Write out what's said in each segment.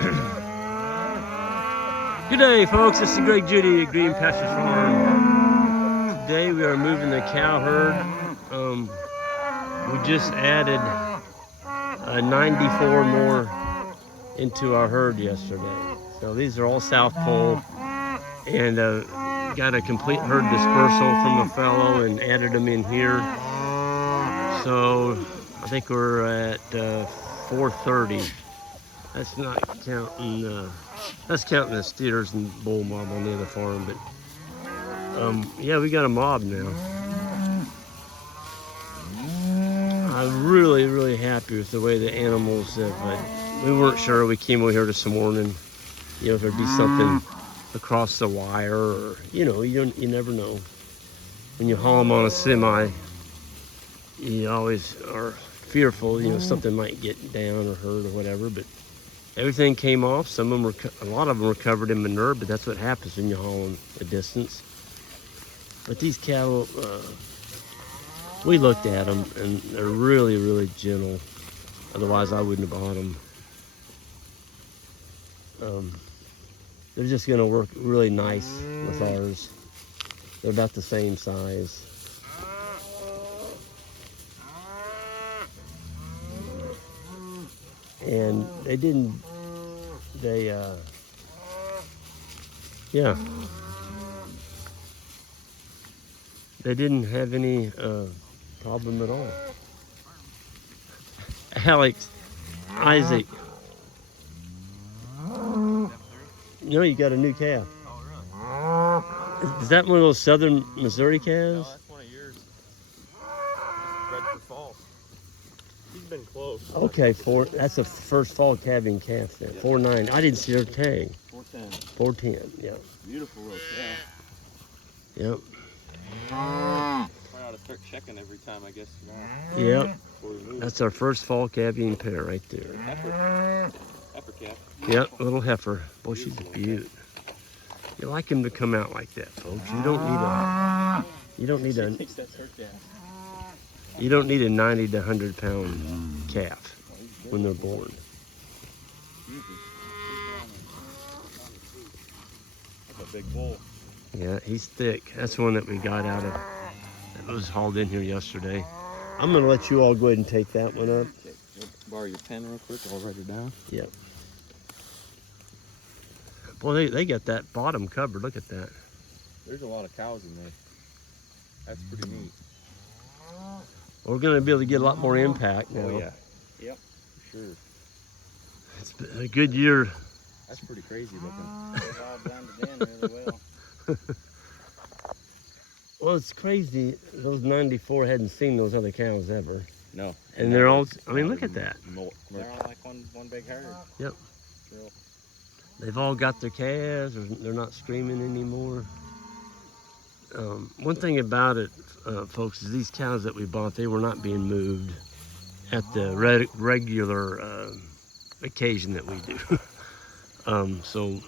Good day, folks. This is Greg Judy at Green Pasture Farm. Today we are moving the cow herd. We just added 94 more into our herd yesterday. So these are all South Pole, and got a complete herd dispersal from a fellow and added them in here. So I think we're at 430. That's not counting. That's counting the steers and bull mob on the other farm, but yeah, we got a mob now. I'm really happy with the way the animals have. We weren't sure. We came over here this morning, if there'd be something across the wire, or you never know. When you haul them on a semi, you always are fearful, something might get down or hurt or whatever, but everything came off. Some of them a lot of them were covered in manure, but that's what happens when you haul them a distance. But these cattle, we looked at them and they're really gentle. Otherwise I wouldn't have bought them. They're just gonna work really nice with ours. They're about the same size. And they didn't have any problem at all. Alex, Isaac, you got a new calf. Is that one of those southern Missouri calves? No, that's one of yours. Bred for fall. He's been close. Okay, that's the first fall calving calf then. Yep. 4.9. I didn't see her tag. 410. 410, yeah. Beautiful little calf. Yep. I ought to start checking every time, I guess. Yep. That's our first fall calving pair right there. Heifer calf. Yep, little heifer. Boy, she's a beaut. You like him to come out like that, folks. You don't need a 90 to 100 pound calf when they're born. That's a big bull. Yeah, he's thick. That's one that we got out of, that was hauled in here yesterday. I'm gonna let you all go ahead and take that one up. Okay. Borrow your pen real quick, I'll write it down. Yep. Boy, they got that bottom covered. Look at that. There's a lot of cows in there. That's pretty neat. We're going to be able to get a lot more impact now. Oh, yeah. Yep, for sure. It's been a good year. That's pretty crazy looking. It's all blended in really well. Well, it's crazy. Those 94 hadn't seen those other cows ever. No. And they're all, look at that. They're all like one big herd. Yep. Real. They've all got their calves, or they're not screaming anymore. One thing about it, folks, is these cows that we bought, they were not being moved at the regular occasion that we do. So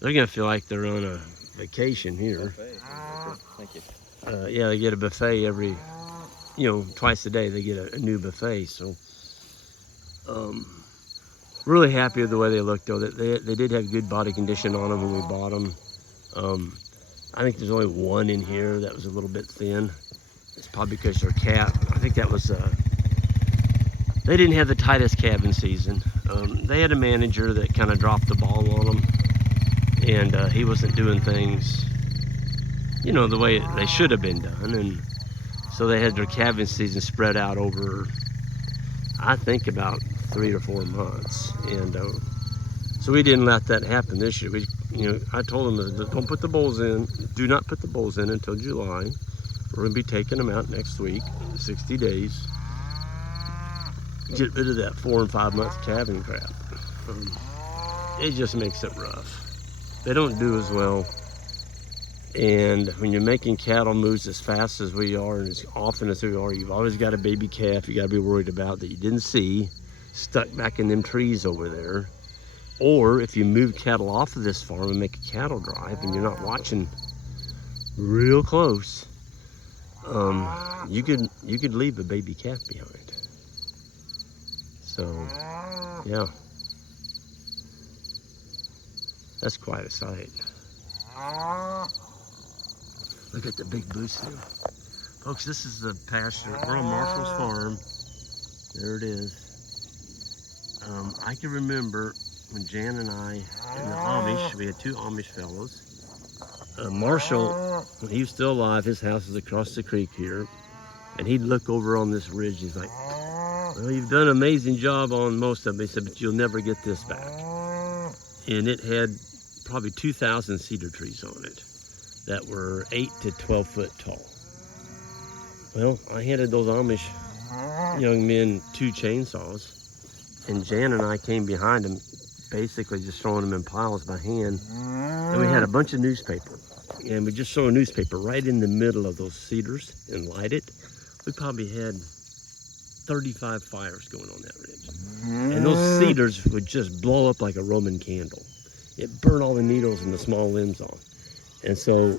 they're gonna feel like they're on a vacation here. Thank you. Yeah, they get a buffet every, twice a day they get a new buffet. So really happy with the way they look, though. They did have good body condition on them when we bought them. I think there's only one in here that was a little bit thin. It's probably because their calf, I think that was, they didn't have the tightest calving season. They had a manager that kind of dropped the ball on them, and he wasn't doing things, the way they should have been done. And so they had their calving season spread out over, I think, about 3 or 4 months. And so we didn't let that happen this year. I told them, don't put the bulls in, do not put the bulls in until July. We're gonna be taking them out next week, 60 days. Get rid of that 4 and 5 month calving crap. It just makes it rough. They don't do as well. And when you're making cattle moves as fast as we are and as often as we are, you've always got a baby calf you gotta be worried about that you didn't see, stuck back in them trees over there. Or if you move cattle off of this farm and make a cattle drive and you're not watching real close, you could leave a baby calf behind. So, yeah. That's quite a sight. Look at the big blue seal. Folks, this is the pasture. We're on Marshall's farm. There it is. I can remember when Jan and I, and the Amish, we had two Amish fellows. Marshall, when he was still alive, his house is across the creek here. And he'd look over on this ridge. He's like, well, you've done an amazing job on most of them. He said, but you'll never get this back. And it had probably 2,000 cedar trees on it that were 8 to 12 foot tall. Well, I handed those Amish young men 2 chainsaws, and Jan and I came behind them, basically just throwing them in piles by hand. And we had a bunch of newspaper, and we just throw a newspaper right in the middle of those cedars and light it. We probably had 35 fires going on that ridge. And those cedars would just blow up like a Roman candle. It burned all the needles and the small limbs off. And so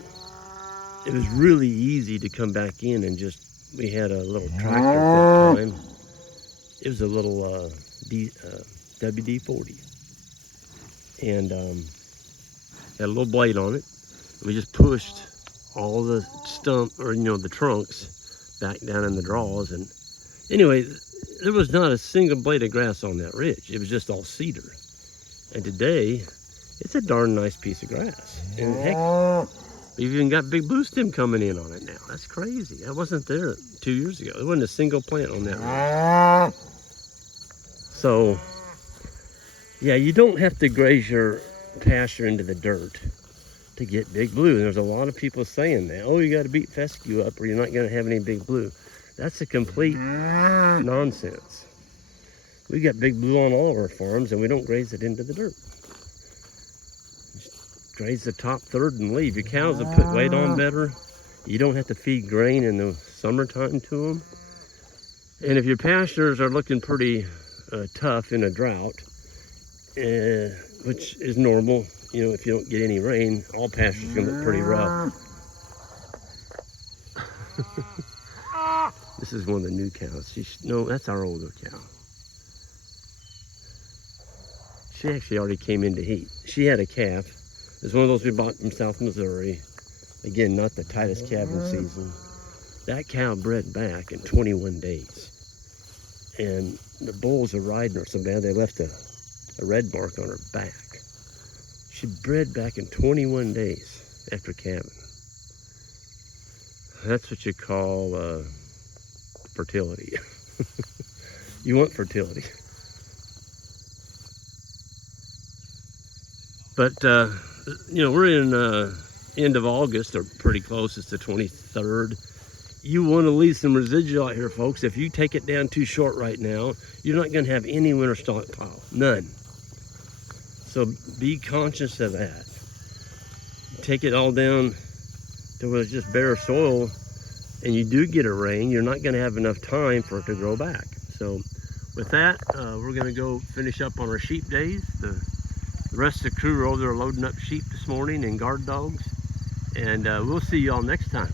it was really easy to come back in and just, we had a little tractor at that time. It was a little WD-40. And had a little blade on it. We just pushed all the the trunks back down in the draws. And anyway, there was not a single blade of grass on that ridge. It was just all cedar. And today, it's a darn nice piece of grass. And heck, we've even got big blue stem coming in on it now. That's crazy. I wasn't there 2 years ago. There wasn't a single plant on that ridge. So, yeah, you don't have to graze your pasture into the dirt to get big blue. And there's a lot of people saying that, oh, you got to beat fescue up or you're not going to have any big blue. That's a complete nonsense. We got big blue on all of our farms and we don't graze it into the dirt. Just graze the top third and leave. Your cows will put weight on better. You don't have to feed grain in the summertime to them. And if your pastures are looking pretty tough in a drought, which is normal, if you don't get any rain, all pastures are going to look pretty rough. This is one of the new cows. No, that's our older cow. She actually already came into heat. She had a calf. It's one of those we bought from South Missouri. Again, not the tightest calving season. That cow bred back in 21 days. And the bulls are riding her so bad they left a red mark on her back. She bred back in 21 days after calving. That's what you call fertility. You want fertility. But, we're in end of August, or pretty close. It's the 23rd. You want to leave some residual out here, folks. If you take it down too short right now, you're not going to have any winter stockpile. None. So be conscious of that. Take it all down to where it's just bare soil, and you do get a rain, you're not going to have enough time for it to grow back. So with that, we're going to go finish up on our sheep days. The rest of the crew are over there loading up sheep this morning and guard dogs. And we'll see y'all next time.